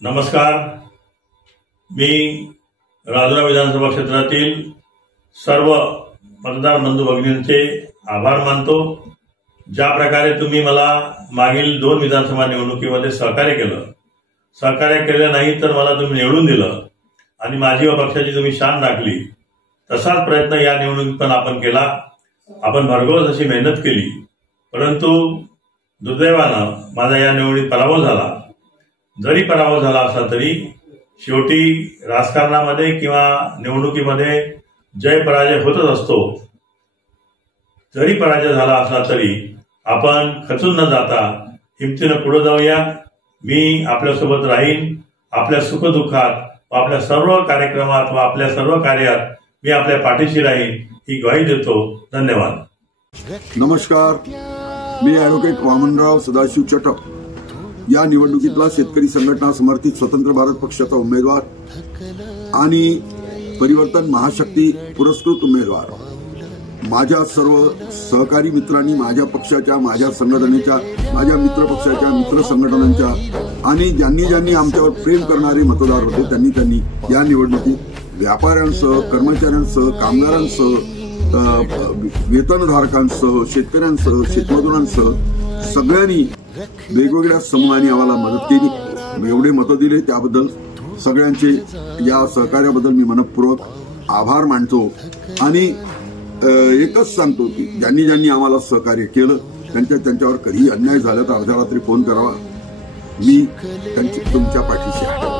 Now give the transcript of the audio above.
नमस्कार। मी राजुरा विधानसभा क्षेत्रातील सर्व मतदार बंधू भगिनींचे आभार मानतो। ज्या प्रकारे तुम्ही मला मागील 2 विधानसभा निवडणुकीमध्ये सहकार्य केलं नाही तर मला तुम्ही निवडून दिलं आणि माझी व पक्षाची तुम्ही शान राखली, तसाच प्रयत्न या निवडणुकीत पण आपण केला। आपण भरघोस अशी मेहनत केली, परंतु दुर्दैवानं माझा या निवडणुकीत पराभव झाला। जरी पराभव झाला असला तरी शेवटी राजकारणामध्ये किंवा निवडणुकीमध्ये जय पराजय होतच असतो। जरी पराजय झाला असला तरी आपण खचून न जाता हिमतीनं पुढे जाऊया। मी आपल्यासोबत राहीन। आपल्या सुखदुःखात व आपल्या सर्व कार्यक्रमात व आपल्या सर्व कार्यात मी आपल्या पाठीशी राहीन ही ग्वाही देतो। धन्यवाद। नमस्कार, मी ॲडव्होकेट वामनराव सदाशिव चटप, या निवडणुकीतला शेतकरी संघटना समर्थित स्वतंत्र भारत पक्षाचा उमेदवार आणि परिवर्तन महाशक्ती पुरस्कृत उमेदवार। माझ्या सर्व सहकारी मित्रांनी माझ्या पक्षाच्या, माझ्या संघटनेच्या, माझ्या मित्र पक्षाच्या, मित्र संघटनांच्या आणि ज्यांनी आमच्यावर प्रेम करणारे मतदार होते त्यांनी या निवडणुकीत व्यापाऱ्यांसह, कर्मचाऱ्यांसह, कामगारांसह, वेतनधारकांसह, शेतकऱ्यांसह, शेतमजुरांसह सगळ्यांनी वेगवेगळ्या समूहांनी आम्हाला मदत केली। एवढे मतं दिले त्याबद्दल सगळ्यांचे या सहकार्याबद्दल मी मनपूर्वक आभार मानतो आणि एकच सांगतो की ज्यांनी आम्हाला सहकार्य केलं त्यांच्यावर कधीही अन्याय झाला तर अर्ध्या रात्री फोन करावा। मी तुमच्या पाठीशी आहे।